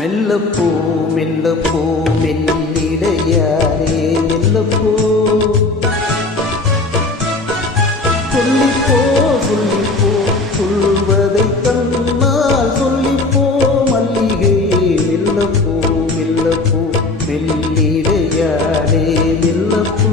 மெல்லப்பூ மெல்லப்பூ மெல்லிடையாரே மெல்லப்பூ சொல்லிப்போ சொல்லிப்போ சொல்வதை கண்ணால் சொல்லிப்போ மல்லிகையே மெல்லப்பூ மெல்லப்பூ மெல்லிடையாரே மெல்லப்பூ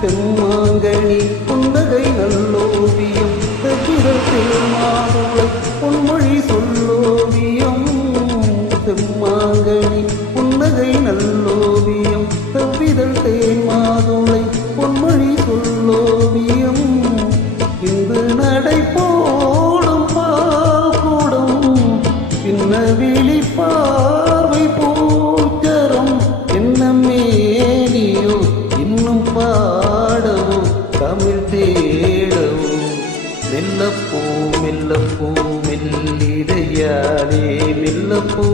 செம்மாங்கனி புன்னகை நல்லோவியம் தவிரத்தில் மாதுளை பொன்மொழி சொல்லோவியம் செம்மாங்கனி புன்னகை நல்லோவியம் தவிரல் தேன் மாதுளை பொன்மொழி சொல்லோவியம் இந்து நடை போடும் பால்கூடம் பின்ன விழி பார்வை பூச்சரம் என்ன மேலியோ இன்னும் பாடவோ தமிழ் தேடவோ மெல்லப்பூ மெல்லப்பூ மெல்லிடையாரே மெல்லப்பூ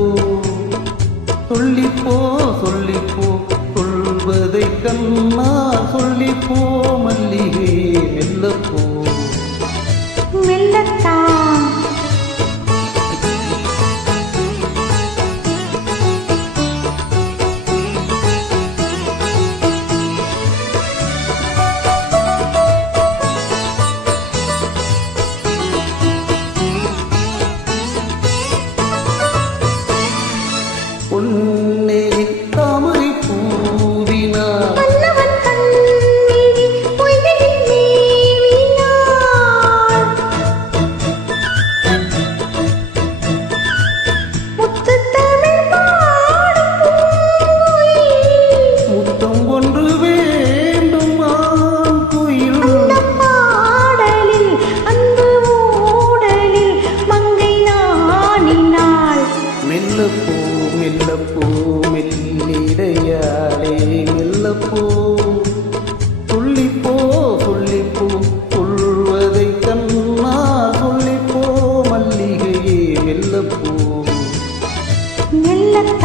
சொல்லிப்போ சொல்லிப்போ சொல்வதை கண்ணா சொல்லிப்போ மல்லிகை மெல்லப்பூ மெல்லத்தான் பொன்னேரில் தாமரை பூவினார் மன்னவன் கண்ணிழி பொய்கையில் மேவினார் முத்துத் தமிழ் பாடும் பூங்குயில் முத்தம் ஒன்று வேண்டுமா குயில் அந்தப் பாடலில் அன்பு ஊடலில் மங்கை நாணினாள் மெல்லப்பூ மெல்லப்பூ மெல்லிடையாளே மெல்லப்பூ சொல்லிப்போ சொல்லிப்போ சொல்வதை கண்ணா சொல்லிப்போ மல்லிகையே மெல்லப்பூ மெல்லத்தான்